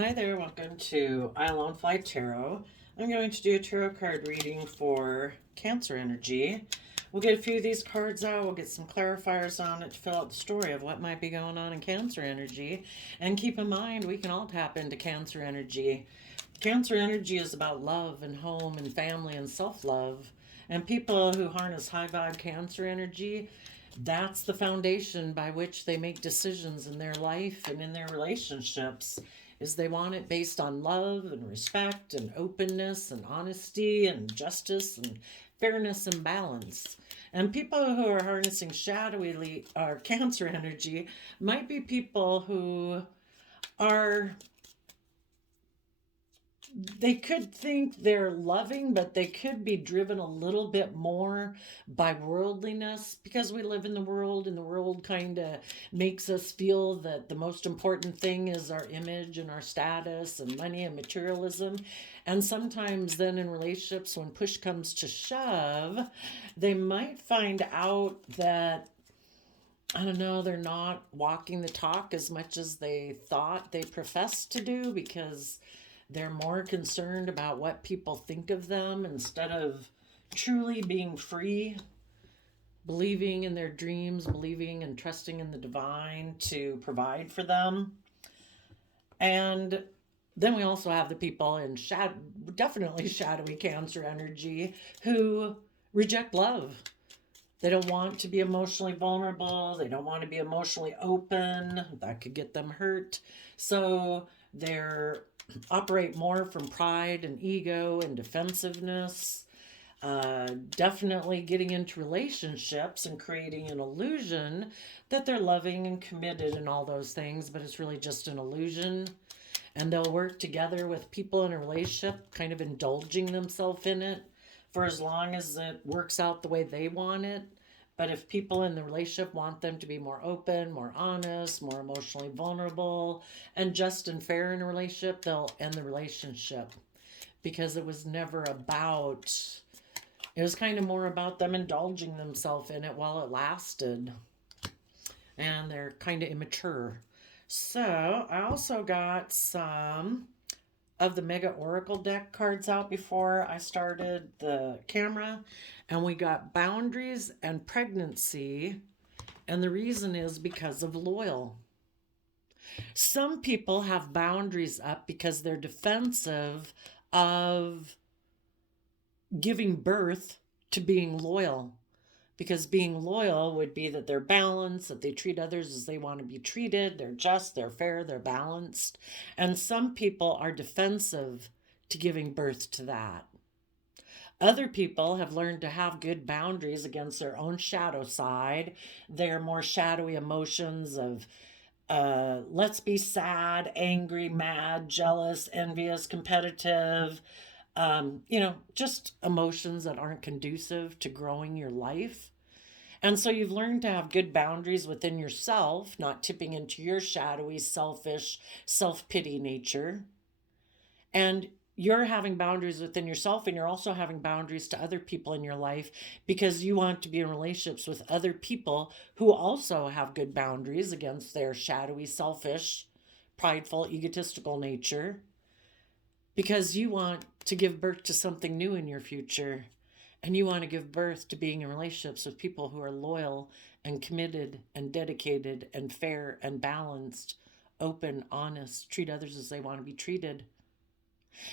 Hi there, welcome to I Alone Fly Tarot. I'm going to do a tarot card reading for Cancer energy. We'll get a few of these cards out, we'll get some clarifiers on it to fill out the story of what might be going on in Cancer energy. And keep in mind, we can all tap into Cancer energy. Cancer energy is about love and home and family and self love. And people who harness high vibe Cancer energy, that's the foundation by which they make decisions in their life and in their relationships, is they want it based on love and respect and openness and honesty and justice and fairness and balance. And people who are harnessing shadowy or Cancer energy might be people who are, they could think they're loving, but they could be driven a little bit more by worldliness, because we live in the world, and the world kind of makes us feel that the most important thing is our image and our status and money and materialism. And sometimes then in relationships, when push comes to shove, they might find out that, I don't know, they're not walking the talk as much as they thought they professed to do, because they're more concerned about what people think of them instead of truly being free, believing in their dreams, believing and trusting in the divine to provide for them. And then we also have the people in definitely shadowy Cancer energy, who reject love. They don't want to be emotionally vulnerable. They don't want to be emotionally open. That could get them hurt. So they're operate more from pride and ego and defensiveness. Definitely getting into relationships and creating an illusion that they're loving and committed and all those things, but it's really just an illusion. And they'll work together with people in a relationship, kind of indulging themselves in it for as long as it works out the way they want it. But if people in the relationship want them to be more open, more honest, more emotionally vulnerable, and just and fair in a relationship, they'll end the relationship, because it was never about, it was kind of more about them indulging themselves in it while it lasted. And they're kind of immature. So I also got some of the Mega Oracle deck cards out before I started the camera, and we got boundaries and pregnancy. And the reason is because of loyal. Some people have boundaries up because they're defensive of giving birth to being loyal. Because being loyal would be that they're balanced, that they treat others as they want to be treated, they're just, they're fair, they're balanced. And some people are defensive to giving birth to that. Other people have learned to have good boundaries against their own shadow side, their more shadowy emotions of, let's be sad, angry, mad, jealous, envious, competitive, just emotions that aren't conducive to growing your life. And so you've learned to have good boundaries within yourself, not tipping into your shadowy, selfish, self pity nature. And you're having boundaries within yourself, and you're also having boundaries to other people in your life, because you want to be in relationships with other people who also have good boundaries against their shadowy, selfish, prideful, egotistical nature, because you want to give birth to something new in your future. And you want to give birth to being in relationships with people who are loyal and committed and dedicated and fair and balanced, open, honest, treat others as they want to be treated.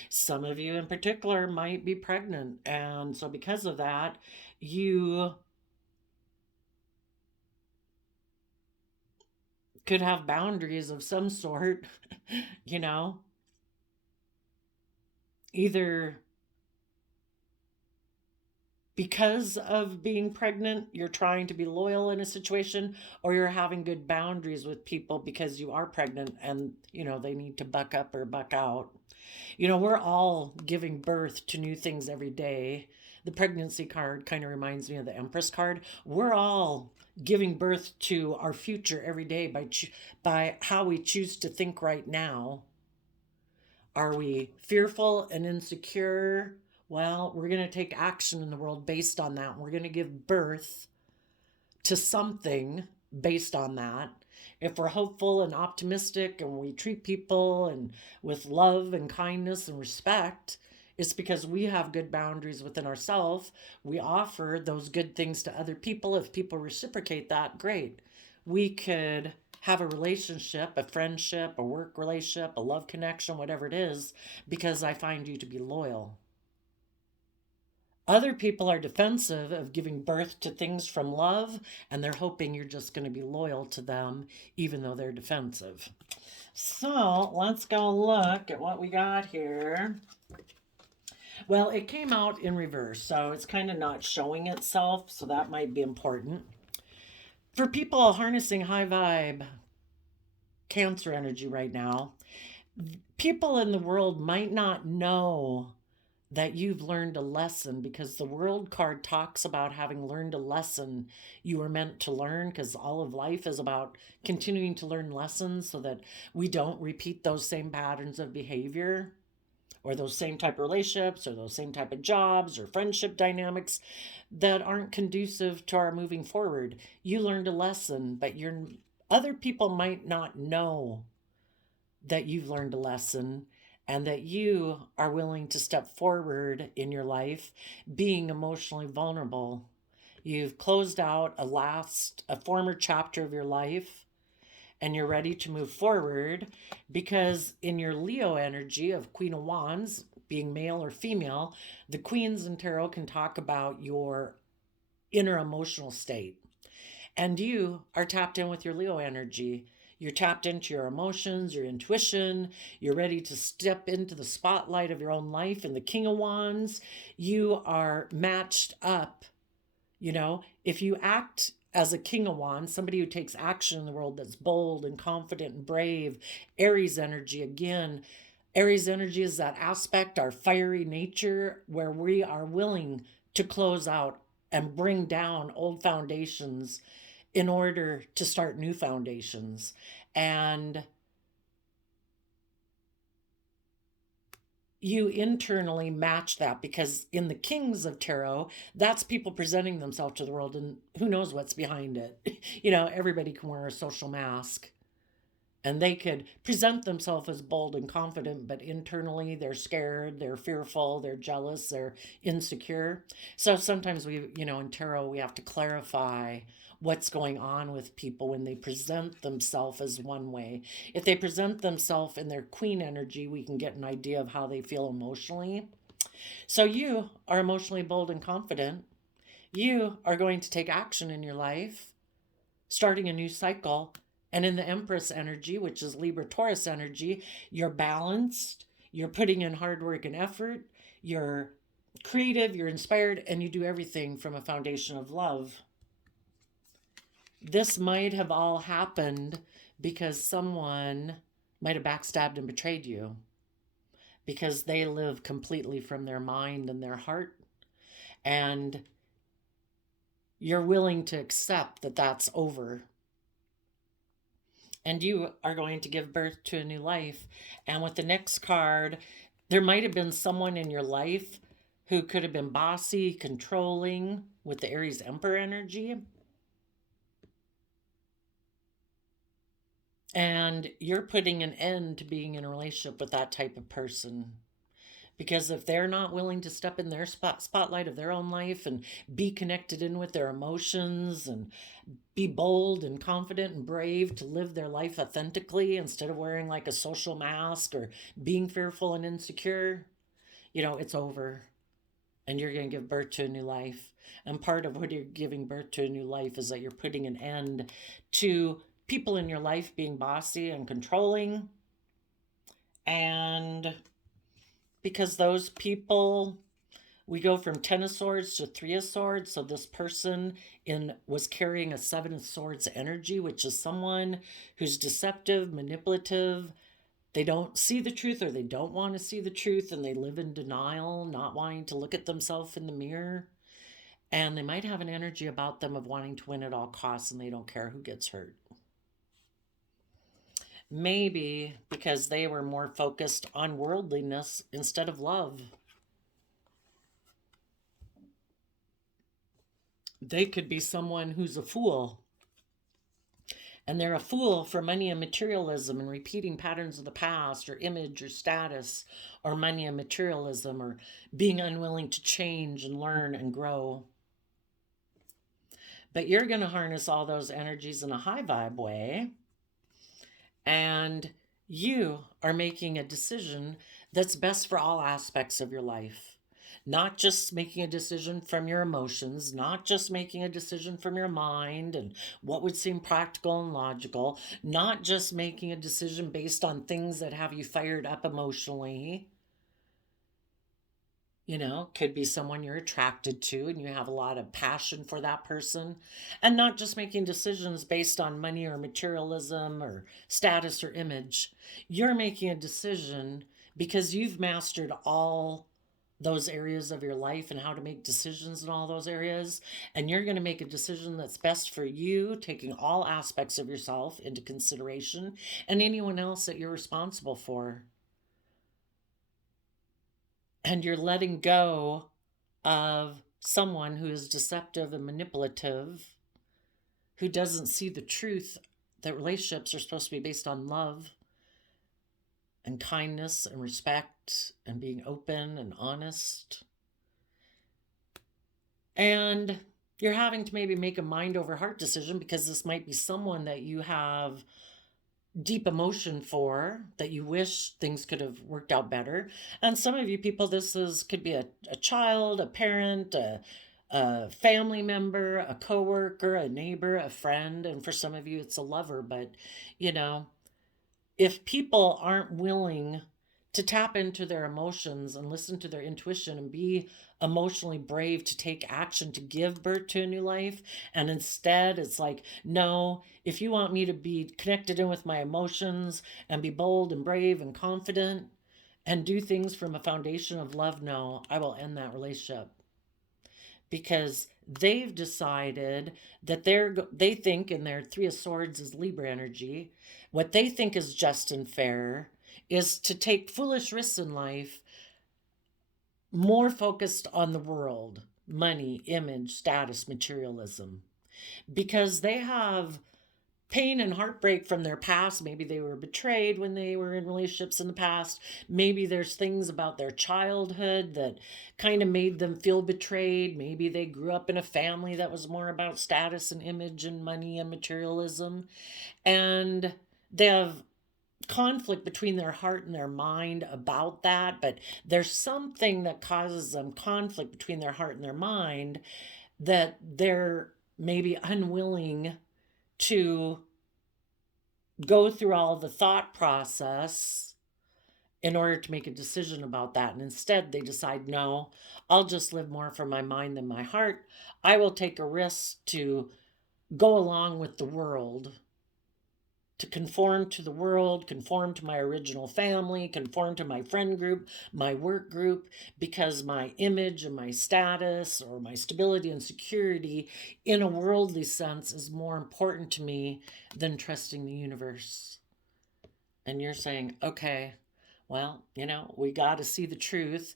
Some of you in particular might be pregnant. And so because of that, you could have boundaries of some sort, you know, either because of being pregnant, you're trying to be loyal in a situation, or you're having good boundaries with people because you are pregnant and, they need to buck up or buck out. We're all giving birth to new things every day. The pregnancy card kind of reminds me of the Empress card. We're all giving birth to our future every day by how we choose to think right now. Are we fearful and insecure? Well, we're going to take action in the world based on that. We're going to give birth to something based on that. If we're hopeful and optimistic and we treat people and with love and kindness and respect, it's because we have good boundaries within ourselves. We offer those good things to other people. If people reciprocate that, great. We could have a relationship, a friendship, a work relationship, a love connection, whatever it is, because I find you to be loyal. Other people are defensive of giving birth to things from love, and they're hoping you're just going to be loyal to them, even though they're defensive. So let's go look at what we got here. Well, it came out in reverse, so it's kind of not showing itself, so that might be important. For people harnessing high vibe Cancer energy right now, people in the world might not know that you've learned a lesson, because the world card talks about having learned a lesson you were meant to learn, because all of life is about continuing to learn lessons so that we don't repeat those same patterns of behavior or those same type of relationships or those same type of jobs or friendship dynamics that aren't conducive to our moving forward. You learned a lesson, but other people might not know that you've learned a lesson and that you are willing to step forward in your life being emotionally vulnerable. You've closed out a former chapter of your life, and you're ready to move forward, because in your Leo energy of Queen of Wands, being male or female, the queens in tarot can talk about your inner emotional state. And you are tapped in with your Leo energy. You're tapped into your emotions, your intuition. You're ready to step into the spotlight of your own life. And the King of Wands, you are matched up. You know, if you act as a King of Wands, somebody who takes action in the world, that's bold and confident and brave. Aries energy, again, Aries energy is that aspect, our fiery nature, where we are willing to close out and bring down old foundations in order to start new foundations. And you internally match that, because in the Kings of Tarot, that's people presenting themselves to the world, and who knows what's behind it. You know, everybody can wear a social mask, and they could present themselves as bold and confident, but internally they're scared, they're fearful, they're jealous, they're insecure. So sometimes in tarot, we have to clarify what's going on with people when they present themselves as one way. If they present themselves in their queen energy, we can get an idea of how they feel emotionally. So you are emotionally bold and confident. You are going to take action in your life, starting a new cycle. And in the Empress energy, which is Libra Taurus energy, you're balanced, you're putting in hard work and effort, you're creative, you're inspired, and you do everything from a foundation of love. This might have all happened because someone might have backstabbed and betrayed you, because they live completely from their mind and their heart. And you're willing to accept that that's over. And you are going to give birth to a new life. And with the next card, there might have been someone in your life who could have been bossy, controlling, with the Aries Emperor energy. And you're putting an end to being in a relationship with that type of person. Because if they're not willing to step in their spotlight of their own life and be connected in with their emotions and be bold and confident and brave to live their life authentically instead of wearing like a social mask or being fearful and insecure, it's over. And you're going to give birth to a new life. And part of what you're giving birth to a new life is that you're putting an end to people in your life being bossy and controlling. And because those people, we go from 10 of Swords to 3 of Swords. So this person was carrying a 7 of Swords energy, which is someone who's deceptive, manipulative. They don't see the truth, or they don't want to see the truth, and they live in denial, not wanting to look at themselves in the mirror. And they might have an energy about them of wanting to win at all costs, and they don't care who gets hurt. Maybe because they were more focused on worldliness instead of love. They could be someone who's a fool. And they're a fool for money and materialism and repeating patterns of the past or image or status or money and materialism or being unwilling to change and learn and grow. But you're going to harness all those energies in a high vibe way. And you are making a decision that's best for all aspects of your life. Not just making a decision from your emotions, not just making a decision from your mind and what would seem practical and logical, not just making a decision based on things that have you fired up emotionally. You know, could be someone you're attracted to and you have a lot of passion for that person. And not just making decisions based on money or materialism or status or image. You're making a decision because you've mastered all those areas of your life and how to make decisions in all those areas. And you're going to make a decision that's best for you, taking all aspects of yourself into consideration and anyone else that you're responsible for. And you're letting go of someone who is deceptive and manipulative, who doesn't see the truth that relationships are supposed to be based on love and kindness and respect and being open and honest. And you're having to maybe make a mind over heart decision because this might be someone that you have deep emotion for, that you wish things could have worked out better. And some of you people, could be a child, a parent, a family member, a coworker, a neighbor, a friend, and for some of you it's a lover. But you know, if people aren't willing to tap into their emotions and listen to their intuition and be emotionally brave to take action to give birth to a new life, and instead it's like, no, if you want me to be connected in with my emotions and be bold and brave and confident and do things from a foundation of love, no, I will end that relationship. Because they've decided that they think in their Three of Swords is Libra energy, what they think is just and fair is to take foolish risks in life, more focused on the world, money, image, status, materialism, because they have pain and heartbreak from their past. Maybe they were betrayed when they were in relationships in the past. Maybe there's things about their childhood that kind of made them feel betrayed. Maybe they grew up in a family that was more about status and image and money and materialism. And they have conflict between their heart and their mind about that, but there's something that causes them conflict between their heart and their mind that they're maybe unwilling to go through all the thought process in order to make a decision about that. And instead they decide, no, I'll just live more from my mind than my heart. I will take a risk to go along with the world, to conform to the world, conform to my original family, conform to my friend group, my work group, because my image and my status or my stability and security in a worldly sense is more important to me than trusting the universe. And you're saying, okay, well, we got to see the truth.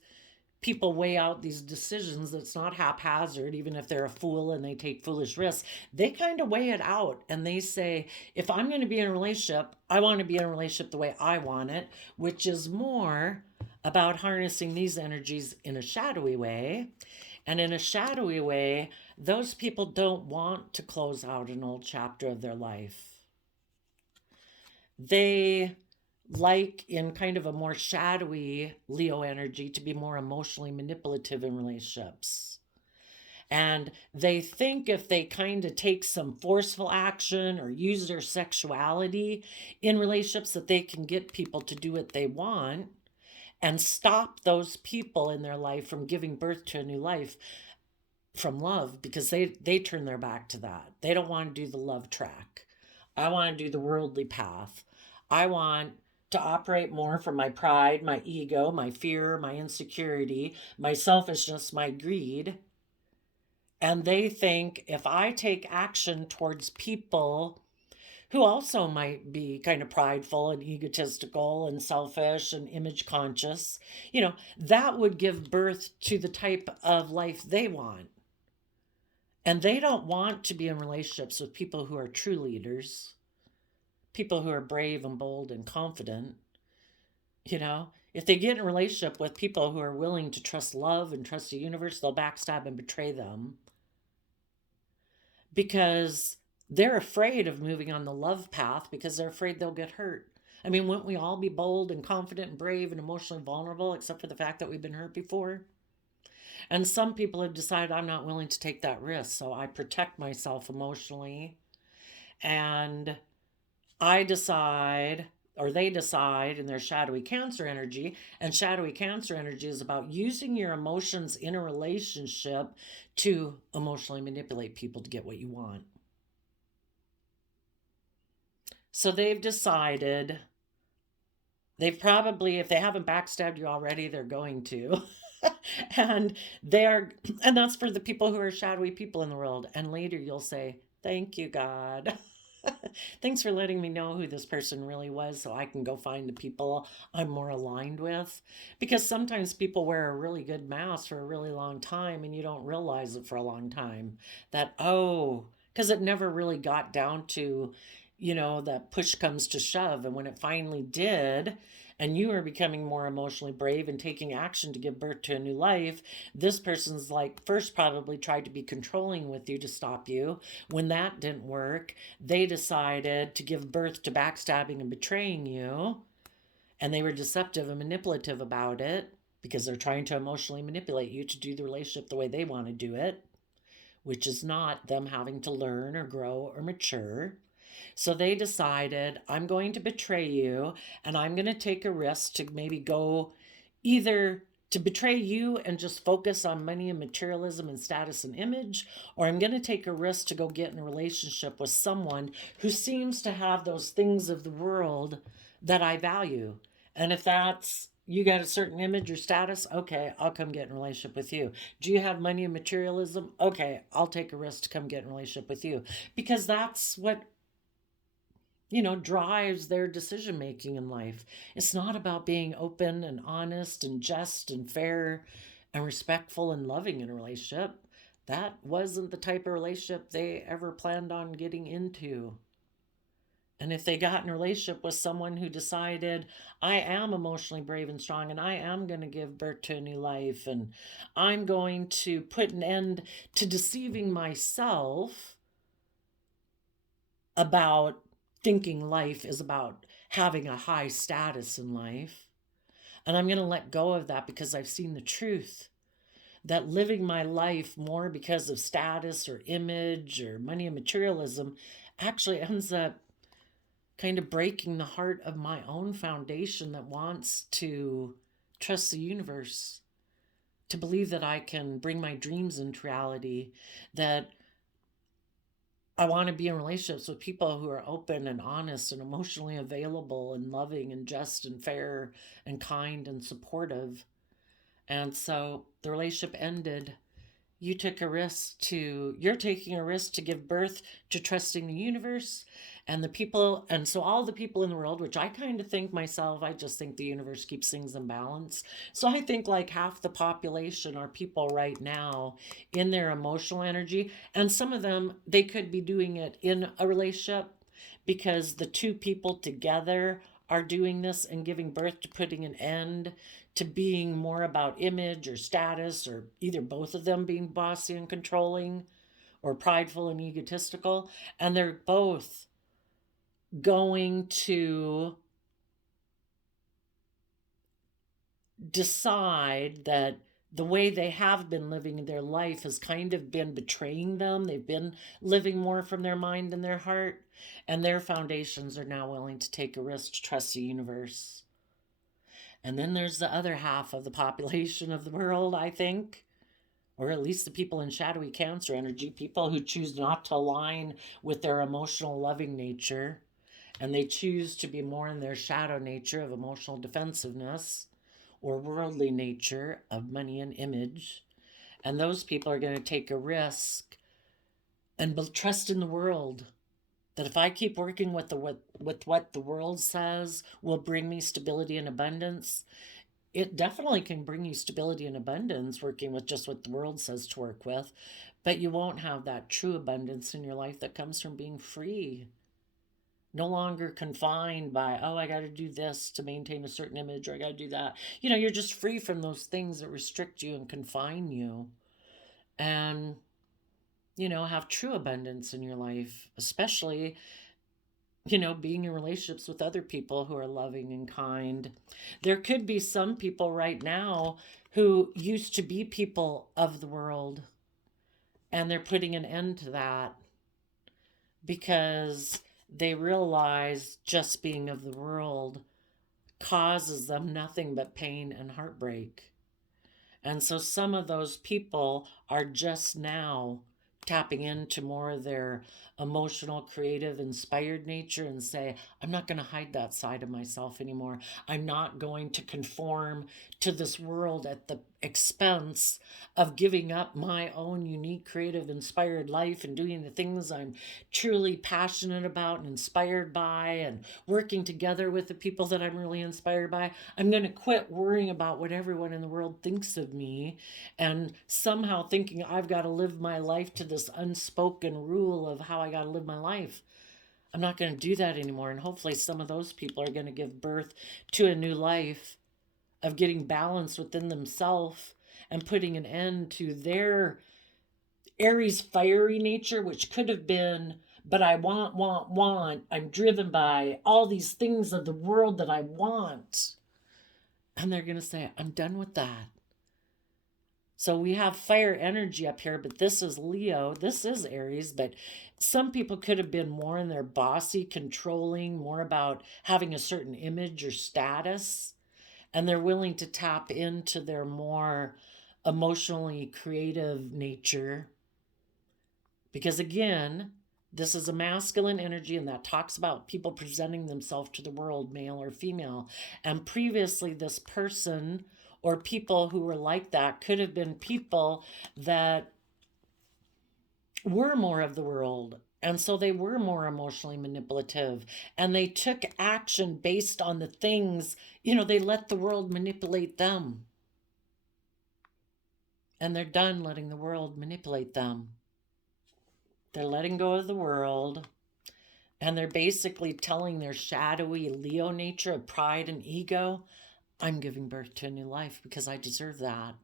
People weigh out these decisions. That's not haphazard, even if they're a fool and they take foolish risks. They kind of weigh it out and they say, if I'm going to be in a relationship, I want to be in a relationship the way I want it, which is more about harnessing these energies in a shadowy way. And in a shadowy way, those people don't want to close out an old chapter of their life. They like, in kind of a more shadowy Leo energy, to be more emotionally manipulative in relationships. And they think if they kind of take some forceful action or use their sexuality in relationships that they can get people to do what they want and stop those people in their life from giving birth to a new life from love, because they turn their back to that. They don't want to do the love track. I want to do the worldly path. I want to operate more from my pride, my ego, my fear, my insecurity, my selfishness, my greed. And they think if I take action towards people who also might be kind of prideful and egotistical and selfish and image conscious, that would give birth to the type of life they want. And they don't want to be in relationships with people who are true leaders. people who are brave and bold and confident, you know, if they get in a relationship with people who are willing to trust love and trust the universe, they'll backstab and betray them because they're afraid of moving on the love path because they're afraid they'll get hurt. I mean, wouldn't we all be bold and confident and brave and emotionally vulnerable except for the fact that we've been hurt before? And some people have decided I'm not willing to take that risk, so I protect myself emotionally. And I decide, or they decide in their shadowy Cancer energy, and shadowy Cancer energy is about using your emotions in a relationship to emotionally manipulate people to get what you want. So they've decided, they've probably, if they haven't backstabbed you already, they're going to. and and that's for the people who are shadowy people in the world. And later you'll say, thank you, God. Thanks for letting me know who this person really was so I can go find the people I'm more aligned with. Because sometimes people wear a really good mask for a really long time and you don't realize it for a long time. That, oh, because it never really got down to, that push comes to shove. And when it finally did, and you are becoming more emotionally brave and taking action to give birth to a new life, this person's like first probably tried to be controlling with you to stop you. When that didn't work, they decided to give birth to backstabbing and betraying you. And they were deceptive and manipulative about it because they're trying to emotionally manipulate you to do the relationship the way they want to do it, which is not them having to learn or grow or mature. So they decided, I'm going to betray you and I'm going to take a risk to maybe go either to betray you and just focus on money and materialism and status and image, or I'm going to take a risk to go get in a relationship with someone who seems to have those things of the world that I value. And if that's, you got a certain image or status, okay, I'll come get in a relationship with you. Do you have money and materialism? Okay, I'll take a risk to come get in a relationship with you. Because that's what drives their decision making in life. It's not about being open and honest and just and fair and respectful and loving in a relationship. That wasn't the type of relationship they ever planned on getting into. And if they got in a relationship with someone who decided, I am emotionally brave and strong, and I am going to give birth to a new life, and I'm going to put an end to deceiving myself about thinking life is about having a high status in life. And I'm going to let go of that because I've seen the truth that living my life more because of status or image or money and materialism actually ends up kind of breaking the heart of my own foundation that wants to trust the universe, to believe that I can bring my dreams into reality, that I want to be in relationships with people who are open and honest and emotionally available and loving and just and fair and kind and supportive. And so the relationship ended. You're taking a risk to give birth to trusting the universe and the people. And so all the people in the world, which I kind of think myself, I just think the universe keeps things in balance. So I think like half the population are people right now in their emotional energy. And some of them, they could be doing it in a relationship because the two people together are doing this and giving birth to putting an end to being more about image or status, or either both of them being bossy and controlling or prideful and egotistical. And they're both going to decide that the way they have been living their life has kind of been betraying them. They've been living more from their mind and their heart, and their foundations are now willing to take a risk to trust the universe. And then there's the other half of the population of the world, I think, or at least the people in shadowy Cancer energy, people who choose not to align with their emotional loving nature, and they choose to be more in their shadow nature of emotional defensiveness or worldly nature of money and image. And those people are going to take a risk and trust in the world. That if I keep working with what the world says will bring me stability and abundance, it definitely can bring you stability and abundance working with just what the world says to work with, but you won't have that true abundance in your life that comes from being free No longer confined by, oh, I got to do this to maintain a certain image, or I got to do that. You're just free from those things that restrict you and confine you. And, have true abundance in your life, especially, being in relationships with other people who are loving and kind. There could be some people right now who used to be people of the world, and they're putting an end to that because they realize just being of the world causes them nothing but pain and heartbreak. And so some of those people are just now tapping into more of their emotional, creative, inspired nature and say, I'm not going to hide that side of myself anymore. I'm not going to conform to this world at the expense of giving up my own unique, creative, inspired life and doing the things I'm truly passionate about and inspired by and working together with the people that I'm really inspired by. I'm going to quit worrying about what everyone in the world thinks of me and somehow thinking I've got to live my life to this unspoken rule of how I got to live my life. I'm not going to do that anymore. And hopefully, some of those people are going to give birth to a new life of getting balance within themselves and putting an end to their Aries fiery nature, which could have been, but I want. I'm driven by all these things of the world that I want. And they're going to say, I'm done with that. So we have fire energy up here, but this is Leo. This is Aries, but some people could have been more in their bossy, controlling, more about having a certain image or status. And they're willing to tap into their more emotionally creative nature. Because again, this is a masculine energy, and that talks about people presenting themselves to the world, male or female. And previously, this person or people who were like that could have been people that were more of the world. And so they were more emotionally manipulative, and they took action based on the things, they let the world manipulate them. And they're done letting the world manipulate them. They're letting go of the world, and they're basically telling their shadowy Leo nature of pride and ego, I'm giving birth to a new life because I deserve that.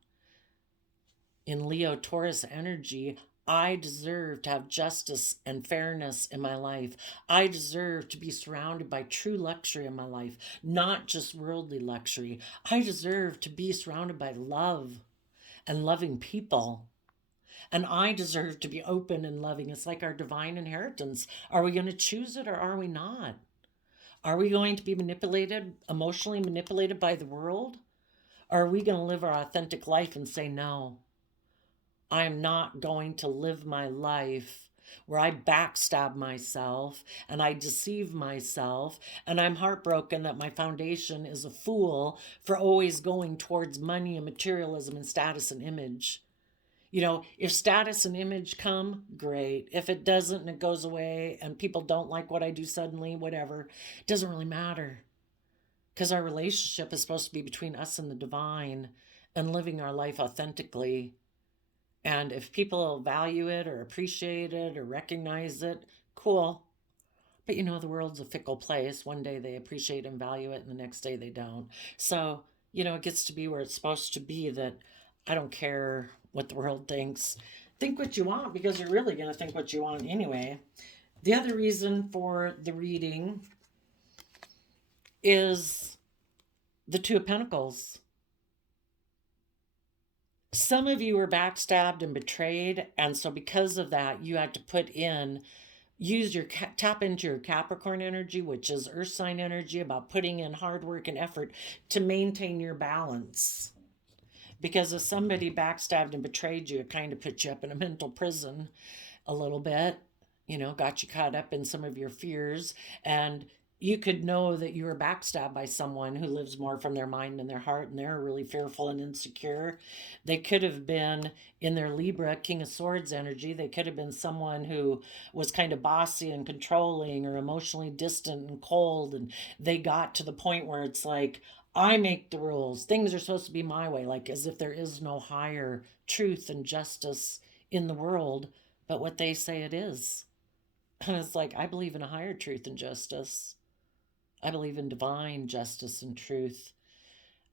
In Leo Taurus energy, I deserve to have justice and fairness in my life. I deserve to be surrounded by true luxury in my life, not just worldly luxury. I deserve to be surrounded by love and loving people. And I deserve to be open and loving. It's like our divine inheritance. Are we going to choose it or are we not? Are we going to be manipulated, emotionally manipulated by the world? Or are we going to live our authentic life and say, no, I am not going to live my life where I backstab myself and I deceive myself and I'm heartbroken that my foundation is a fool for always going towards money and materialism and status and image. If status and image come, great. If it doesn't and it goes away and people don't like what I do suddenly, whatever, it doesn't really matter. Because our relationship is supposed to be between us and the divine and living our life authentically. And if people value it or appreciate it or recognize it, cool. But the world's a fickle place. One day they appreciate and value it, and the next day they don't. So, it gets to be where it's supposed to be that I don't care what the world thinks. Think what you want because you're really going to think what you want anyway. The other reason for the reading is the Two of Pentacles. Some of you were backstabbed and betrayed, and so because of that, you had to tap into your Capricorn energy, which is earth sign energy, about putting in hard work and effort to maintain your balance. Because if somebody backstabbed and betrayed you, it kind of put you up in a mental prison a little bit, got you caught up in some of your fears. And you could know that you were backstabbed by someone who lives more from their mind and their heart, and they're really fearful and insecure. They could have been in their Libra, King of Swords energy. They could have been someone who was kind of bossy and controlling or emotionally distant and cold. And they got to the point where it's like, I make the rules. Things are supposed to be my way, like as if there is no higher truth and justice in the world but what they say it is. And it's like, I believe in a higher truth and justice. I believe in divine justice and truth.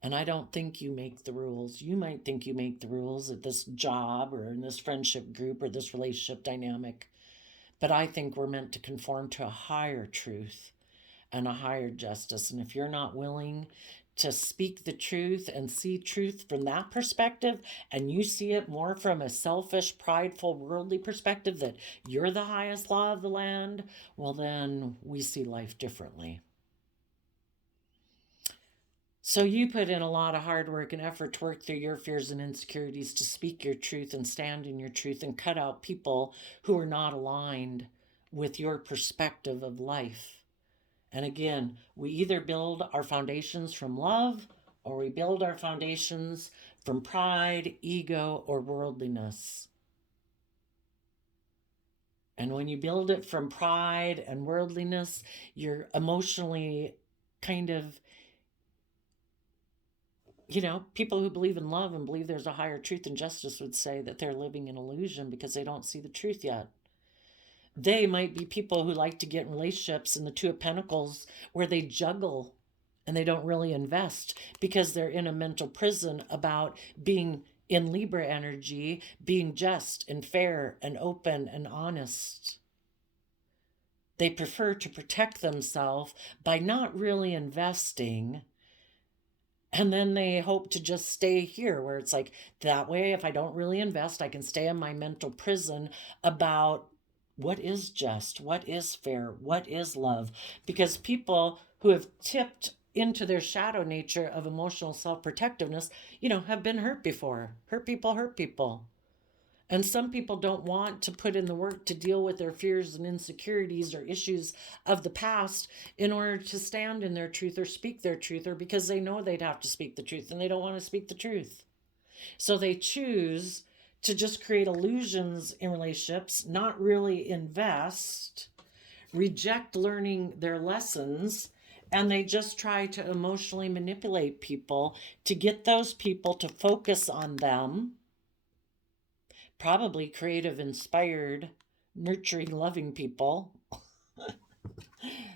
And I don't think you make the rules. You might think you make the rules at this job or in this friendship group or this relationship dynamic. But I think we're meant to conform to a higher truth and a higher justice. And if you're not willing to speak the truth and see truth from that perspective, and you see it more from a selfish, prideful, worldly perspective that you're the highest law of the land, well, then we see life differently. So you put in a lot of hard work and effort to work through your fears and insecurities, to speak your truth and stand in your truth and cut out people who are not aligned with your perspective of life. And again, we either build our foundations from love or we build our foundations from pride, ego, or worldliness. And when you build it from pride and worldliness, you're emotionally kind of, people who believe in love and believe there's a higher truth and justice would say that they're living in illusion because they don't see the truth yet. They might be people who like to get in relationships in the Two of Pentacles where they juggle and they don't really invest because they're in a mental prison about being in Libra energy, being just and fair and open and honest. They prefer to protect themselves by not really investing. And then they hope to just stay here where it's like, that way, if I don't really invest, I can stay in my mental prison about what is just, what is fair, what is love. Because people who have tipped into their shadow nature of emotional self-protectiveness, have been hurt before. Hurt people. And some people don't want to put in the work to deal with their fears and insecurities or issues of the past in order to stand in their truth or speak their truth, or because they know they'd have to speak the truth and they don't want to speak the truth. So they choose to just create illusions in relationships, not really invest, reject learning their lessons, and they just try to emotionally manipulate people to get those people to focus on them. Probably creative, inspired, nurturing, loving people,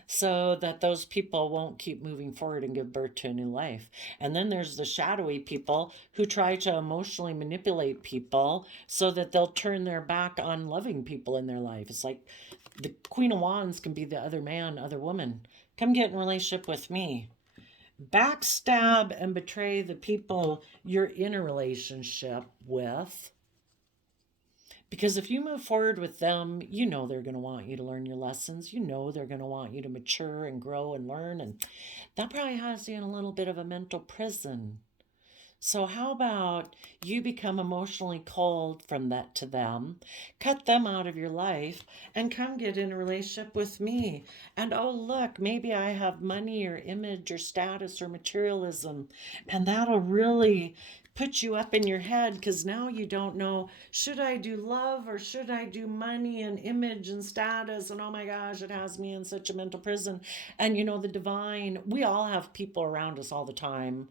so that those people won't keep moving forward and give birth to a new life. And then there's the shadowy people who try to emotionally manipulate people so that they'll turn their back on loving people in their life. It's like the Queen of Wands can be the other man, other woman. Come get in a relationship with me. Backstab and betray the people you're in a relationship with. Because if you move forward with them, they're going to want you to learn your lessons. They're going to want you to mature and grow and learn. And that probably has you in a little bit of a mental prison. So how about you become emotionally cold from that to them, cut them out of your life, and come get in a relationship with me. And oh, look, maybe I have money or image or status or materialism, and that'll really put you up in your head, because now you don't know, should I do love or should I do money and image and status? And oh my gosh, it has me in such a mental prison. And the divine, we all have people around us all the time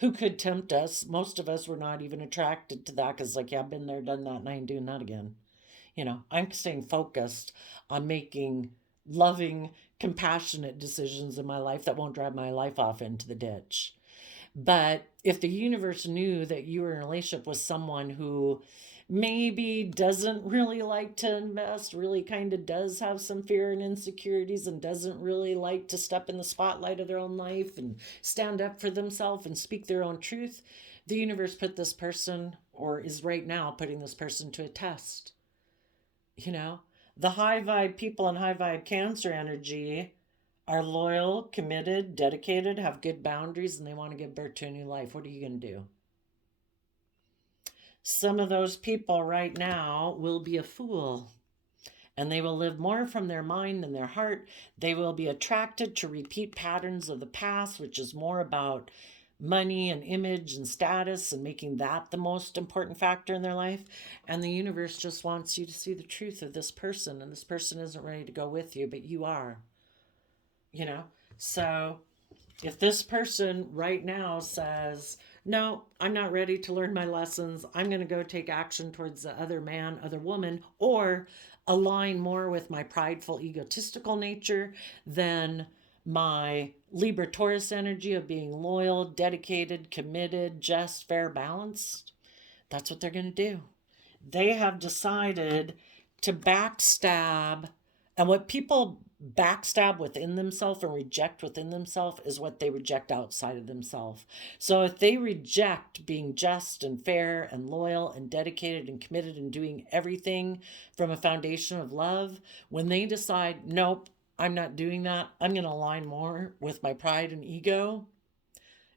who could tempt us. Most of us were not even attracted to that because, like, yeah, I've been there, done that, and I ain't doing that again. I'm staying focused on making loving, compassionate decisions in my life that won't drive my life off into the ditch. But if the universe knew that you were in a relationship with someone who maybe doesn't really like to invest, really kind of does have some fear and insecurities, and doesn't really like to step in the spotlight of their own life and stand up for themselves and speak their own truth, the universe put this person, or is right now putting this person, to a test. The high vibe people and high vibe Cancer energy are loyal, committed, dedicated, have good boundaries, and they want to give birth to a new life. What are you going to do? Some of those people right now will be a fool, and they will live more from their mind than their heart. They will be attracted to repeat patterns of the past, which is more about money and image and status and making that the most important factor in their life. And the universe just wants you to see the truth of this person, and this person isn't ready to go with you, but you are. So if this person right now says, no, I'm not ready to learn my lessons, I'm going to go take action towards the other man, other woman, or align more with my prideful, egotistical nature than my Libra Taurus energy of being loyal, dedicated, committed, just, fair, balanced. That's what they're going to do. They have decided to backstab. And what people backstab within themselves and reject within themselves is what they reject outside of themselves. So if they reject being just and fair and loyal and dedicated and committed and doing everything from a foundation of love, when they decide, nope, I'm not doing that, I'm going to align more with my pride and ego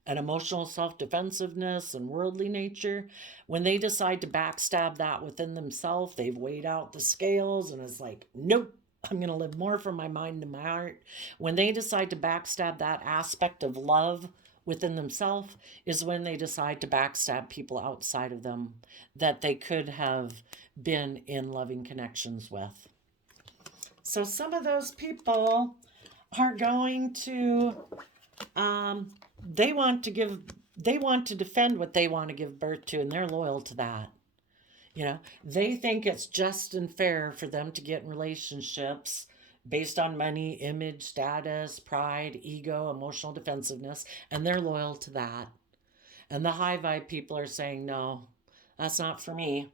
and emotional self-defensiveness and worldly nature, when they decide to backstab that within themselves, they've weighed out the scales and it's like, nope, I'm going to live more from my mind and my heart. When they decide to backstab that aspect of love within themselves is when they decide to backstab people outside of them that they could have been in loving connections with. So some of those people are going to they want to defend what they want to give birth to, and they're loyal to that. They think it's just and fair for them to get in relationships based on money, image, status, pride, ego, emotional defensiveness, and they're loyal to that. And the high vibe people are saying, no, that's not for me.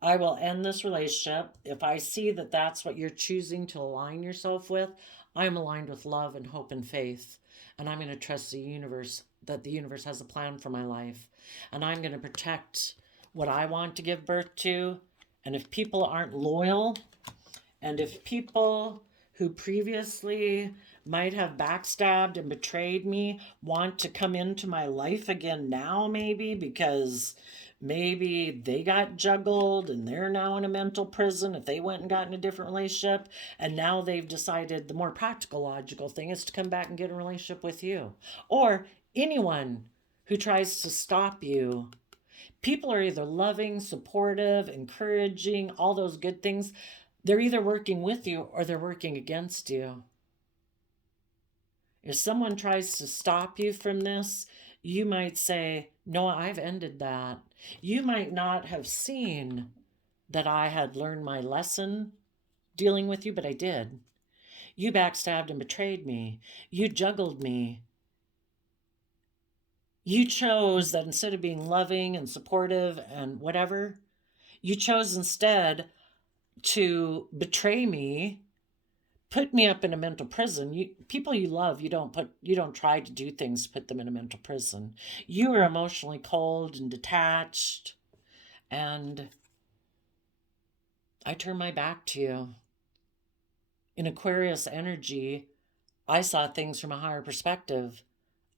I will end this relationship. If I see that that's what you're choosing to align yourself with, I'm aligned with love and hope and faith. And I'm going to trust the universe, that the universe has a plan for my life. And I'm going to protect what I want to give birth to. And if people aren't loyal, and if people who previously might have backstabbed and betrayed me want to come into my life again now, maybe because maybe they got juggled and they're now in a mental prison if they went and got in a different relationship, and now they've decided the more practical, logical thing is to come back and get a relationship with you. Or anyone who tries to stop you. People are either loving, supportive, encouraging, all those good things. They're either working with you or they're working against you. If someone tries to stop you from this, you might say, no, I've ended that. You might not have seen that I had learned my lesson dealing with you, but I did. You backstabbed and betrayed me. You juggled me. You chose that instead of being loving and supportive and whatever, you chose instead to betray me, put me up in a mental prison. People you love, you don't try to do things to put them in a mental prison. You are emotionally cold and detached, and I turned my back to you. In Aquarius energy, I saw things from a higher perspective.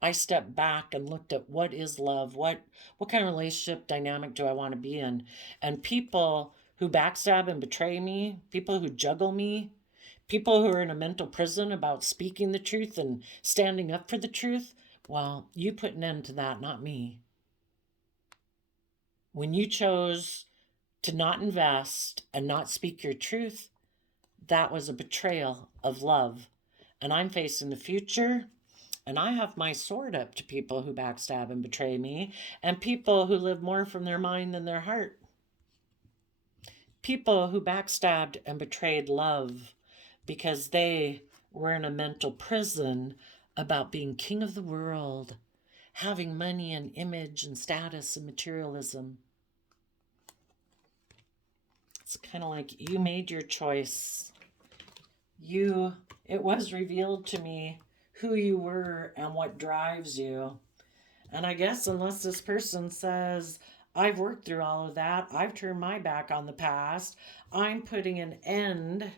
I stepped back and looked at what is love, what kind of relationship dynamic do I want to be in? And people who backstab and betray me, people who juggle me, people who are in a mental prison about speaking the truth and standing up for the truth, well, you put an end to that, not me. When you chose to not invest and not speak your truth, that was a betrayal of love. And I'm facing the future, and I have my sword up to people who backstab and betray me, and people who live more from their mind than their heart. People who backstabbed and betrayed love because they were in a mental prison about being king of the world, having money and image and status and materialism. It's kind of like you made your choice. It was revealed to me who you were and what drives you. And I guess unless this person says, I've worked through all of that, I've turned my back on the past, I'm putting an end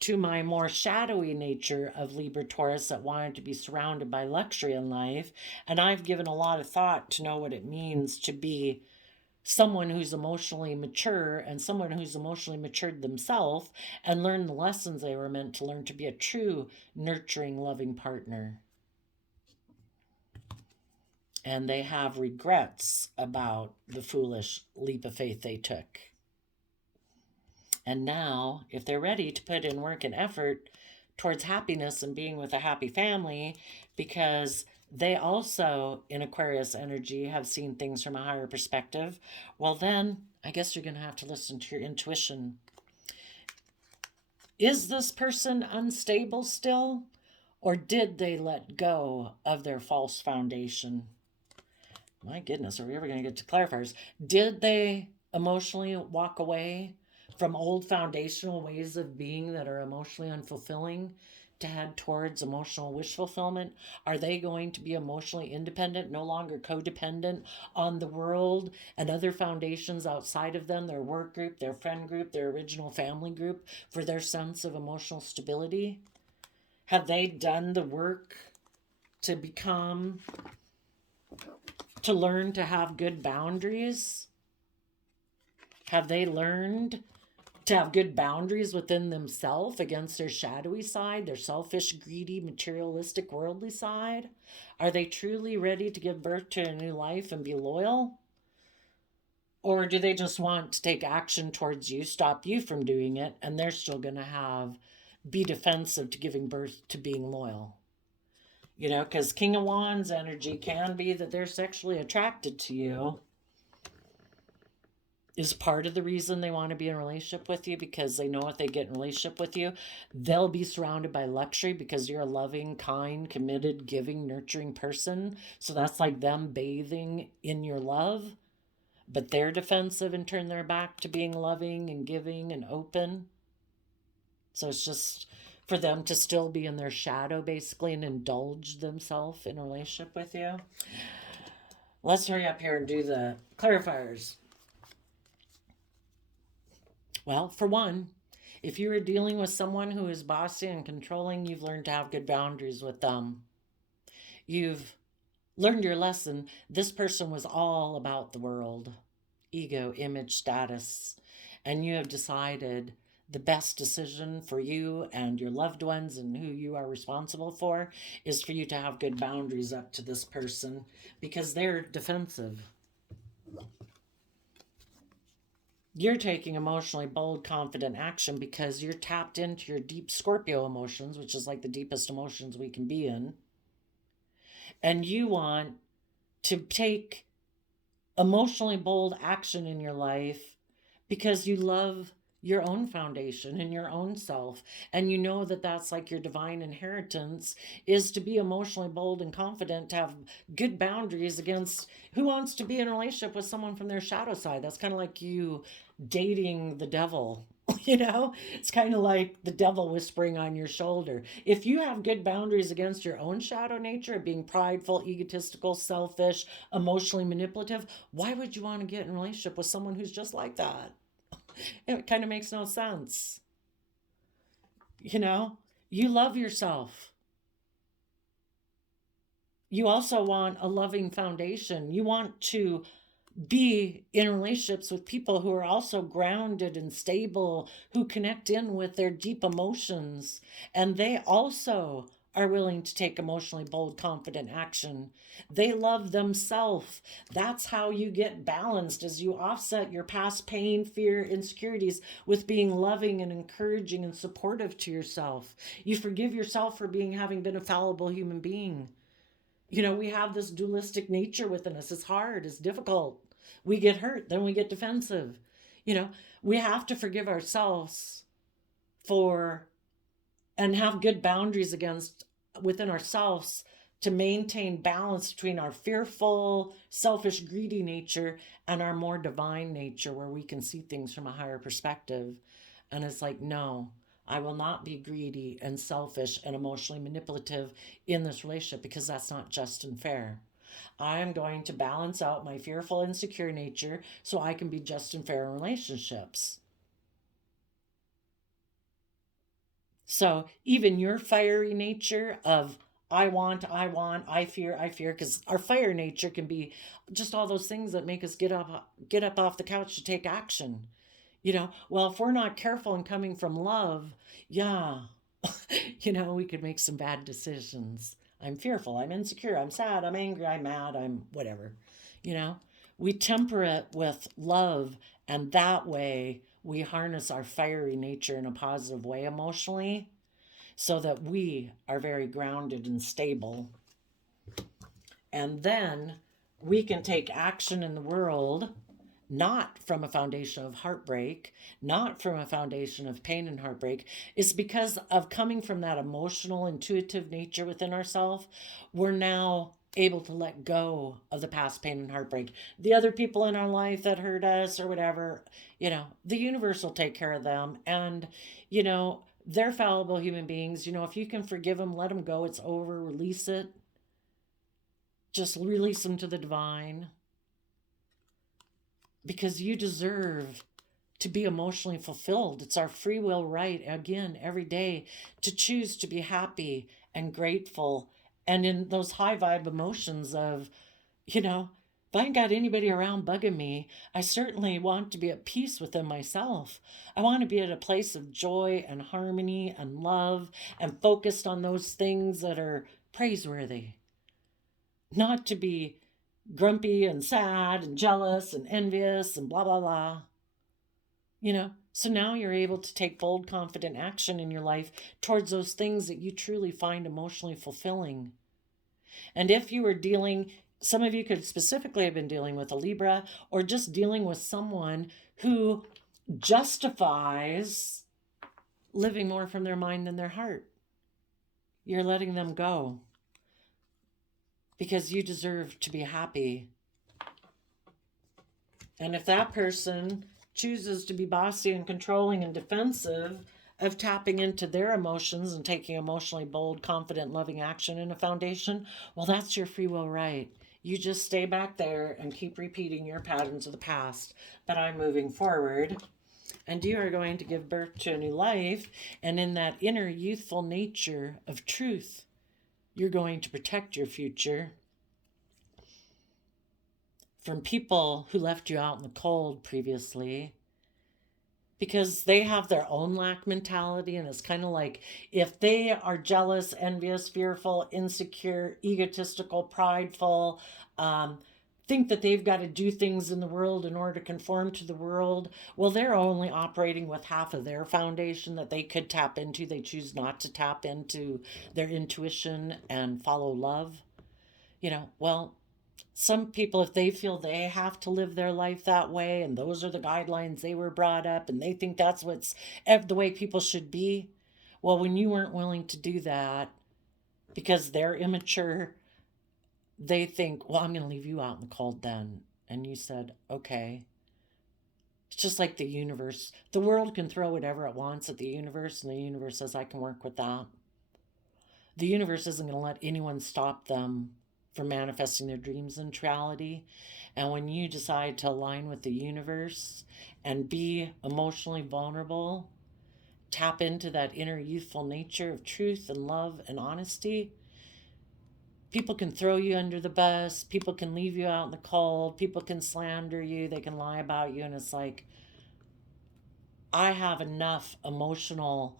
to my more shadowy nature of Libra Taurus that wanted to be surrounded by luxury in life, and I've given a lot of thought to know what it means to be someone who's emotionally mature and someone who's emotionally matured themselves and learn the lessons they were meant to learn to be a true, nurturing, loving partner. And they have regrets about the foolish leap of faith they took. And now, if they're ready to put in work and effort towards happiness and being with a happy family, because they also, in Aquarius energy, have seen things from a higher perspective, well then, I guess you're going to have to listen to your intuition. Is this person unstable still? Or did they let go of their false foundation? My goodness, are we ever going to get to clarifiers? Did they emotionally walk away from old foundational ways of being that are emotionally unfulfilling to head towards emotional wish fulfillment? Are they going to be emotionally independent, no longer codependent on the world and other foundations outside of them, their work group, their friend group, their original family group, for their sense of emotional stability? Have they done the work to become, to learn to have good boundaries? Have they learned to have good boundaries within themselves against their shadowy side, their selfish, greedy, materialistic, worldly side? Are they truly ready to give birth to a new life and be loyal? Or do they just want to take action towards you, stop you from doing it, and they're still going to be defensive to giving birth to being loyal? You know, because King of Wands energy can be that they're sexually attracted to you, is part of the reason they want to be in a relationship with you, because they know if they get in a relationship with you, they'll be surrounded by luxury because you're a loving, kind, committed, giving, nurturing person. So that's like them bathing in your love, but they're defensive and turn their back to being loving and giving and open. So it's just for them to still be in their shadow, basically, and indulge themselves in a relationship with you. Let's hurry up here and do the clarifiers. Well, for one, if you are dealing with someone who is bossy and controlling, you've learned to have good boundaries with them. You've learned your lesson. This person was all about the world, ego, image, status, and you have decided the best decision for you and your loved ones and who you are responsible for is for you to have good boundaries up to this person because they're defensive. You're taking emotionally bold, confident action because you're tapped into your deep Scorpio emotions, which is like the deepest emotions we can be in. And you want to take emotionally bold action in your life because you love your own foundation and your own self, and you know that that's like your divine inheritance, is to be emotionally bold and confident, to have good boundaries against who wants to be in a relationship with someone from their shadow side. That's kind of like you dating the devil. You know, it's kind of like the devil whispering on your shoulder. If you have good boundaries against your own shadow nature of being prideful, egotistical, selfish, emotionally manipulative, why would you want to get in a relationship with someone who's just like that? It kind of makes no sense. You know, you love yourself. You also want a loving foundation. You want to be in relationships with people who are also grounded and stable, who connect in with their deep emotions, and they also are willing to take emotionally bold, confident action. They love themselves. That's how you get balanced, as you offset your past pain, fear, insecurities with being loving and encouraging and supportive to yourself. You forgive yourself for having been a fallible human being. You know, we have this dualistic nature within us. It's hard, it's difficult. We get hurt, then we get defensive. You know, we have to forgive ourselves for and have good boundaries against within ourselves to maintain balance between our fearful, selfish, greedy nature and our more divine nature where we can see things from a higher perspective. And it's like, no, I will not be greedy and selfish and emotionally manipulative in this relationship because that's not just and fair. I am going to balance out my fearful, insecure nature so I can be just and fair in relationships. So even your fiery nature of I want, I fear, because our fire nature can be just all those things that make us get up off the couch to take action. You know, well, if we're not careful and coming from love, yeah, you know, we could make some bad decisions. I'm fearful, I'm insecure, I'm sad, I'm angry, I'm mad, I'm whatever. You know, we temper it with love, and that way we harness our fiery nature in a positive way emotionally so that we are very grounded and stable. And then we can take action in the world not from a foundation of heartbreak, not from a foundation of pain and heartbreak. It's because of coming from that emotional, intuitive nature within ourselves, we're now able to let go of the past pain and heartbreak. The other people in our life that hurt us or whatever, the universe will take care of them. And, they're fallible human beings. If you can forgive them, let them go. It's over. Release it. Just release them to the divine. Because you deserve to be emotionally fulfilled. It's our free will right, again, every day, to choose to be happy and grateful and in those high vibe emotions of, if I ain't got anybody around bugging me, I certainly want to be at peace within myself. I want to be at a place of joy and harmony and love and focused on those things that are praiseworthy. Not to be grumpy and sad and jealous and envious and blah, blah, blah. So now you're able to take bold, confident action in your life towards those things that you truly find emotionally fulfilling. And if you were some of you could specifically have been dealing with a Libra or just dealing with someone who justifies living more from their mind than their heart. You're letting them go because you deserve to be happy. And if that person chooses to be bossy and controlling and defensive of tapping into their emotions and taking emotionally bold, confident, loving action in a foundation, well, that's your free will right. You just stay back there and keep repeating your patterns of the past. But I'm moving forward, and you are going to give birth to a new life. And in that inner youthful nature of truth, you're going to protect your future from people who left you out in the cold previously, because they have their own lack mentality. And it's kind of like, if they are jealous, envious, fearful, insecure, egotistical, prideful, think that they've got to do things in the world in order to conform to the world, well, they're only operating with half of their foundation that they could tap into. They choose not to tap into their intuition and follow love. Well, some people, if they feel they have to live their life that way and those are the guidelines they were brought up and they think that's what's the way people should be, well, when you weren't willing to do that because they're immature, they think, well, I'm going to leave you out in the cold then. And you said, okay. It's just like the universe. The world can throw whatever it wants at the universe, and the universe says, I can work with that. The universe isn't going to let anyone stop them from manifesting their dreams into reality. And when you decide to align with the universe and be emotionally vulnerable, tap into that inner youthful nature of truth and love and honesty, people can throw you under the bus, people can leave you out in the cold, people can slander you, they can lie about you, and it's like, I have enough emotional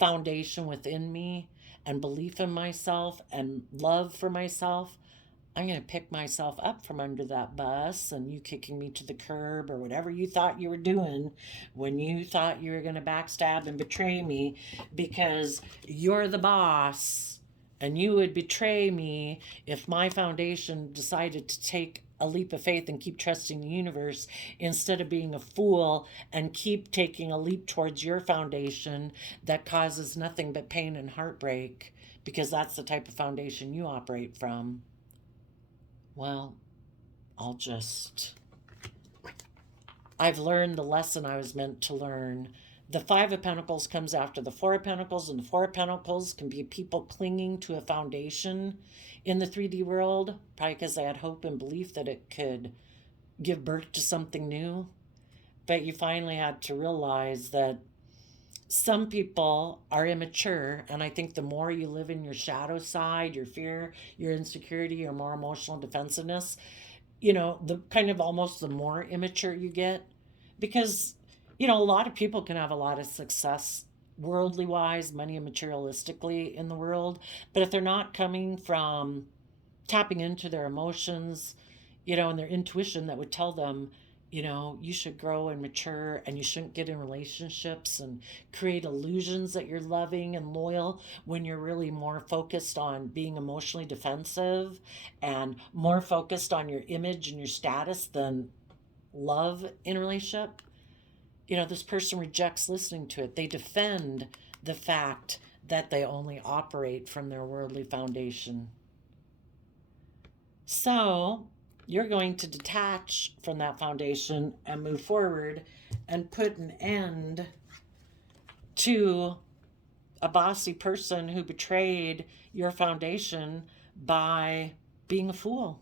foundation within me and belief in myself and love for myself. I'm going to pick myself up from under that bus, and you kicking me to the curb or whatever you thought you were doing when you thought you were going to backstab and betray me because you're the boss, and you would betray me if my foundation decided to take a leap of faith and keep trusting the universe instead of being a fool and keep taking a leap towards your foundation that causes nothing but pain and heartbreak, because that's the type of foundation you operate from. Well, I've learned the lesson I was meant to learn. The Five of Pentacles comes after the Four of Pentacles, and the Four of Pentacles can be people clinging to a foundation in the 3D world, probably because they had hope and belief that it could give birth to something new. But you finally had to realize that some people are immature, and I think the more you live in your shadow side, your fear, your insecurity, your more emotional defensiveness, the kind of almost the more immature you get. Because, a lot of people can have a lot of success worldly wise, money and materialistically in the world, but if they're not coming from tapping into their emotions, and their intuition that would tell them, you should grow and mature, and you shouldn't get in relationships and create illusions that you're loving and loyal when you're really more focused on being emotionally defensive and more focused on your image and your status than love in a relationship, this person rejects listening to it. They defend the fact that they only operate from their worldly foundation. So you're going to detach from that foundation and move forward and put an end to a bossy person who betrayed your foundation by being a fool.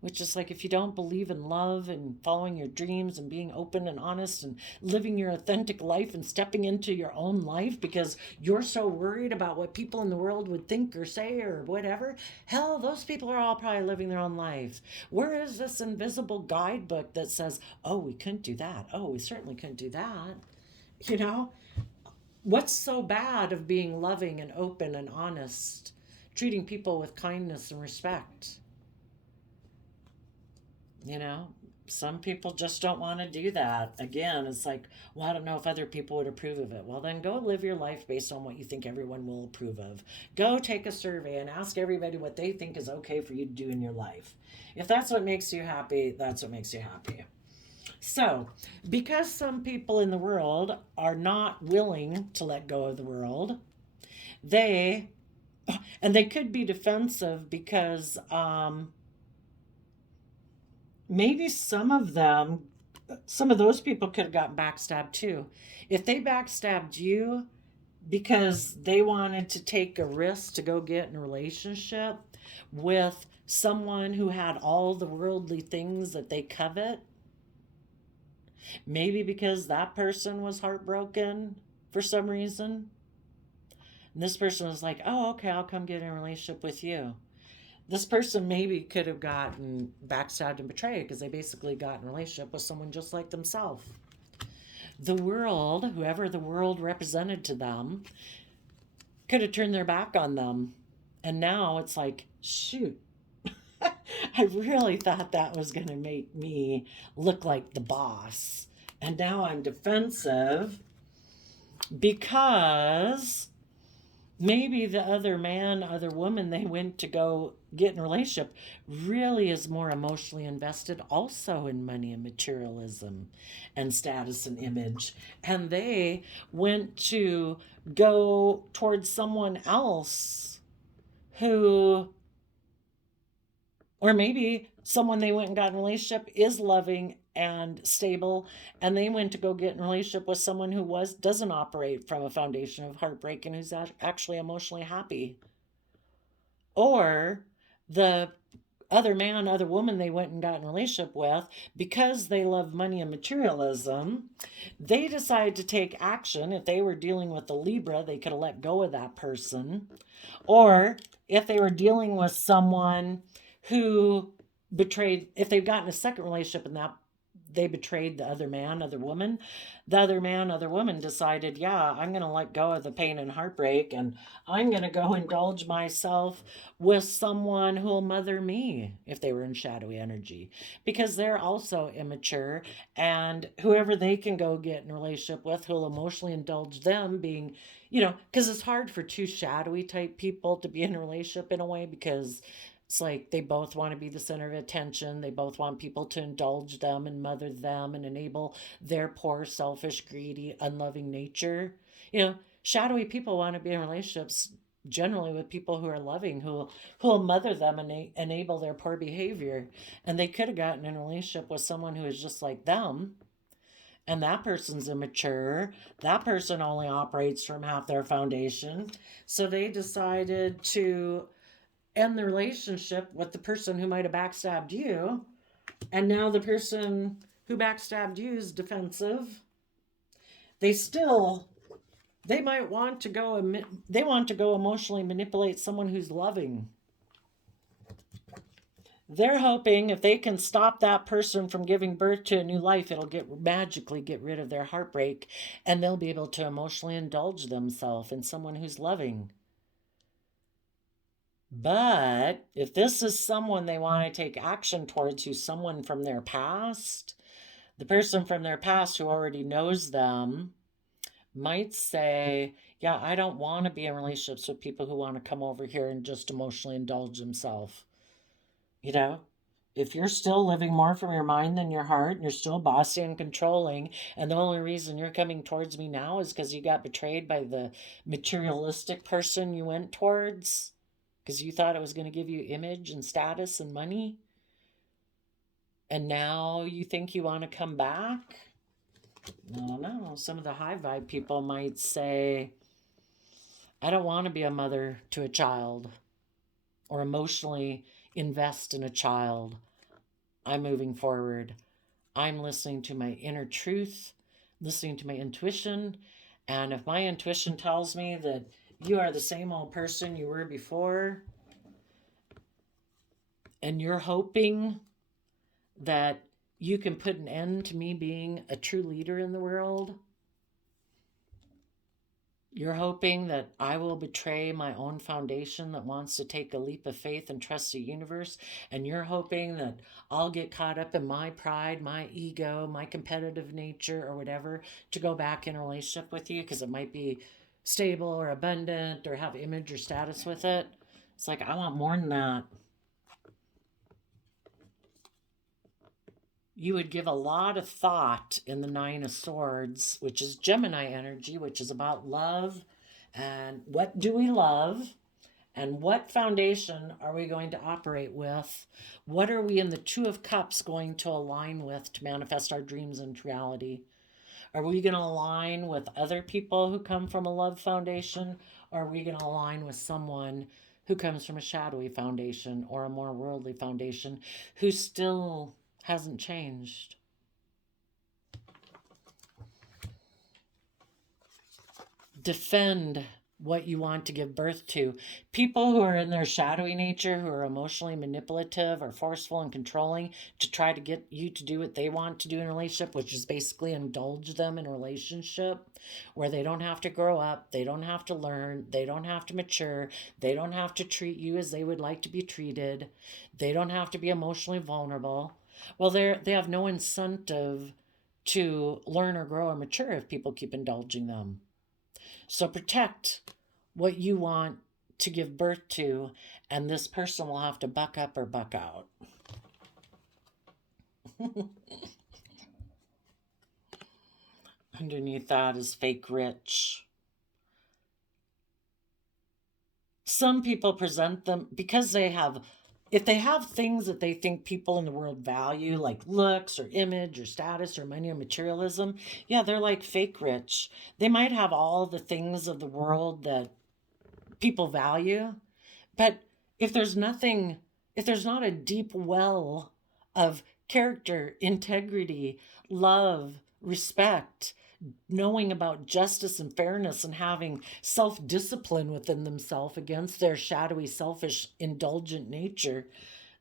Which is like, if you don't believe in love and following your dreams and being open and honest and living your authentic life and stepping into your own life because you're so worried about what people in the world would think or say or whatever, hell, those people are all probably living their own lives. Where is this invisible guidebook that says, oh, we couldn't do that? Oh, we certainly couldn't do that. You know, what's so bad of being loving and open and honest, treating people with kindness and respect? Some people just don't want to do that. Again, it's like, well, I don't know if other people would approve of it. Well, then go live your life based on what you think everyone will approve of. Go take a survey and ask everybody what they think is okay for you to do in your life. If that's what makes you happy, that's what makes you happy. So, because some people in the world are not willing to let go of the world, they could be defensive because maybe some of those people could have gotten backstabbed too. If they backstabbed you because they wanted to take a risk to go get in a relationship with someone who had all the worldly things that they covet, maybe because that person was heartbroken for some reason, and this person was like, oh, okay, I'll come get in a relationship with you. This person maybe could have gotten backstabbed and betrayed because they basically got in a relationship with someone just like themselves. The world, whoever the world represented to them, could have turned their back on them. And now it's like, shoot, I really thought that was going to make me look like the boss. And now I'm defensive because maybe the other man, other woman they went to go get in a relationship really is more emotionally invested also in money and materialism and status and image. And they went to go towards someone else who, or maybe someone they went and got in a relationship is loving and stable, and they went to go get in a relationship with someone who doesn't operate from a foundation of heartbreak and who's actually emotionally happy. Or the other man, other woman they went and got in a relationship with, because they love money and materialism, they decided to take action. If they were dealing with the Libra, they could have let go of that person. Or if they were dealing with someone who betrayed, if they've gotten a second relationship and that they betrayed the other man, other woman, the other man, other woman decided, yeah, I'm going to let go of the pain and heartbreak and I'm going to go indulge myself with someone who'll mother me if they were in shadowy energy, because they're also immature, and whoever they can go get in a relationship with who'll emotionally indulge them being, because it's hard for two shadowy type people to be in a relationship in a way, because it's like they both want to be the center of attention. They both want people to indulge them and mother them and enable their poor, selfish, greedy, unloving nature. Shadowy people want to be in relationships generally with people who are loving, who'll mother them and enable their poor behavior. And they could have gotten in a relationship with someone who is just like them. And that person's immature. That person only operates from half their foundation. So they decided to end the relationship with the person who might have backstabbed you, and now the person who backstabbed you is defensive. They might want to go emotionally manipulate someone who's loving. They're hoping if they can stop that person from giving birth to a new life, it'll magically get rid of their heartbreak, and they'll be able to emotionally indulge themselves in someone who's loving. But if this is someone they want to take action towards, who's someone from their past, the person from their past who already knows them might say, yeah, I don't want to be in relationships with people who want to come over here and just emotionally indulge themselves. if you're still living more from your mind than your heart, and you're still bossy and controlling, and the only reason you're coming towards me now is because you got betrayed by the materialistic person you went towards, because you thought it was going to give you image and status and money, and now you think you want to come back? I don't know. Some of the high vibe people might say, I don't want to be a mother to a child or emotionally invest in a child. I'm moving forward. I'm listening to my inner truth, listening to my intuition. And if my intuition tells me that you are the same old person you were before, and you're hoping that you can put an end to me being a true leader in the world, you're hoping that I will betray my own foundation that wants to take a leap of faith and trust the universe. And you're hoping that I'll get caught up in my pride, my ego, my competitive nature, or whatever to go back in a relationship with you because it might be stable or abundant or have image or status with it. It's like, I want more than that. You would give a lot of thought in the Nine of Swords, which is Gemini energy, which is about love and what do we love and what foundation are we going to operate with? What are we in the Two of Cups going to align with to manifest our dreams into reality? Are we going to align with other people who come from a love foundation? Or are we going to align with someone who comes from a shadowy foundation or a more worldly foundation who still hasn't changed? Defend what you want to give birth to. People who are in their shadowy nature, who are emotionally manipulative or forceful and controlling to try to get you to do what they want to do in a relationship, which is basically indulge them in a relationship where they don't have to grow up, they don't have to learn, they don't have to mature, they don't have to treat you as they would like to be treated, they don't have to be emotionally vulnerable. Well, they have no incentive to learn or grow or mature if people keep indulging them. So protect what you want to give birth to, and this person will have to buck up or buck out. Underneath that is fake rich. Some people present them because if they have things that they think people in the world value, like looks or image or status or money or materialism, yeah, they're like fake rich. They might have all the things of the world that people value, but if there's not a deep well of character, integrity, love, respect, knowing about justice and fairness, and having self-discipline within themselves against their shadowy, selfish, indulgent nature,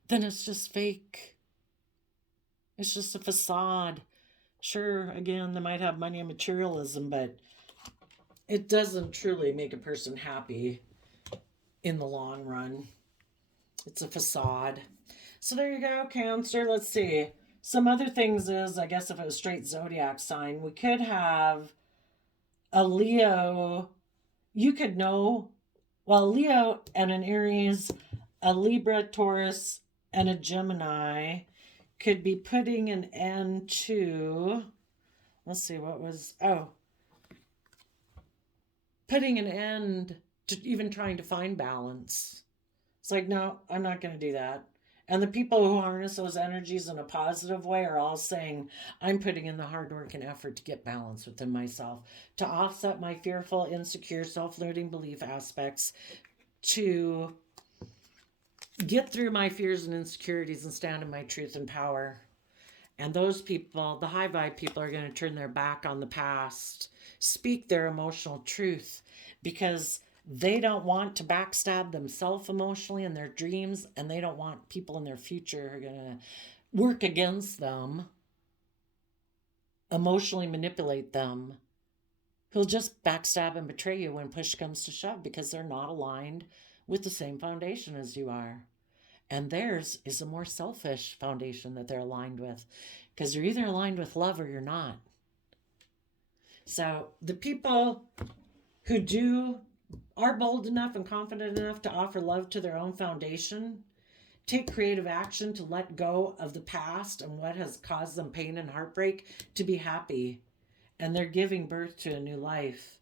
then it's just fake. It's just a facade. Sure, again, they might have money and materialism, but it doesn't truly make a person happy in the long run. It's a facade. So there you go, Cancer. Let's see. Some other things is, I guess if it was straight zodiac sign, we could have a Leo. You could know, well, Leo and an Aries, a Libra, Taurus, and a Gemini could be putting an end to, let's see, putting an end to even trying to find balance. It's like, no, I'm not going to do that. And the people who harness those energies in a positive way are all saying, I'm putting in the hard work and effort to get balance within myself, to offset my fearful, insecure, self-limiting belief aspects, to get through my fears and insecurities and stand in my truth and power. And those people, the high vibe people, are going to turn their back on the past, speak their emotional truth, because they don't want to backstab themselves emotionally in their dreams, and they don't want people in their future who are going to work against them, emotionally manipulate them, who'll just backstab and betray you when push comes to shove because they're not aligned with the same foundation as you are. And theirs is a more selfish foundation that they're aligned with, because you're either aligned with love or you're not. So the people who are bold enough and confident enough to offer love to their own foundation take creative action to let go of the past and what has caused them pain and heartbreak to be happy. And they're giving birth to a new life.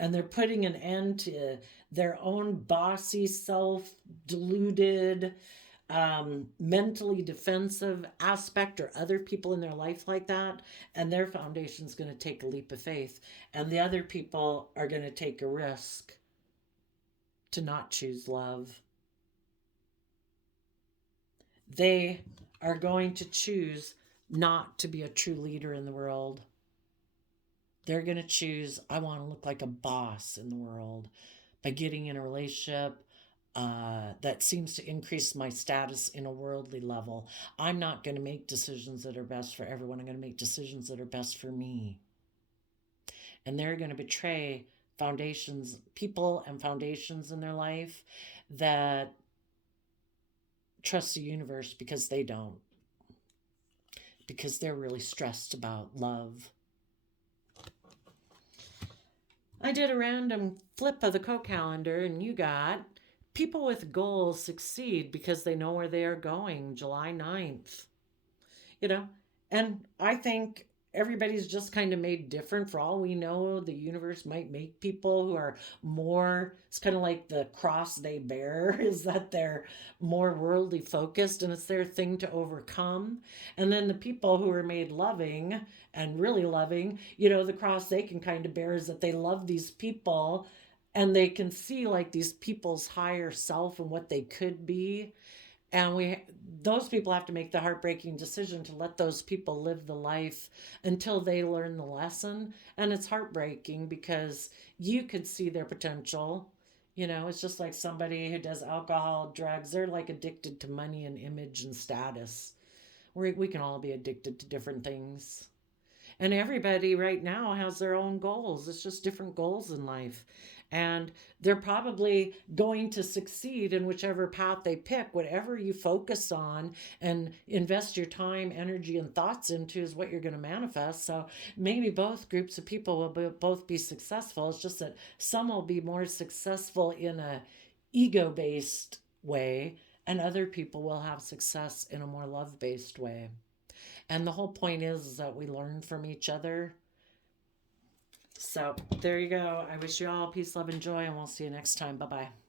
And they're putting an end to their own bossy, self deluded, mentally defensive aspect or other people in their life like that. And their foundation's going to take a leap of faith. And the other people are going to take a risk to not choose love. They are going to choose not to be a true leader in the world. They're going to choose, I want to look like a boss in the world by getting in a relationship that seems to increase my status in a worldly level. I'm not going to make decisions that are best for everyone. I'm going to make decisions that are best for me. And they're going to betray foundations, people and foundations in their life that trust the universe because they don't. Because they're really stressed about love. I did a random flip of the co-calendar and you got people with goals succeed because they know where they are going, July 9th. You know, and I think everybody's just kind of made different. For all we know, the universe might make people who are more, it's kind of like the cross they bear, is that they're more worldly focused and it's their thing to overcome. And then the people who are made loving and really loving, you know, the cross they can kind of bear is that they love these people and they can see like these people's higher self and what they could be. And those people have to make the heartbreaking decision to let those people live the life until they learn the lesson. And it's heartbreaking because you could see their potential. You know, it's just like somebody who does alcohol, drugs, they're like addicted to money and image and status. We can all be addicted to different things. And everybody right now has their own goals. It's just different goals in life. And they're probably going to succeed in whichever path they pick. Whatever you focus on and invest your time, energy, and thoughts into is what you're going to manifest. So maybe both groups of people will both be successful. It's just that some will be more successful in a ego-based way, and other people will have success in a more love-based way. And the whole point is that we learn from each other. So there you go. I wish you all peace, love, and joy, and we'll see you next time. Bye-bye.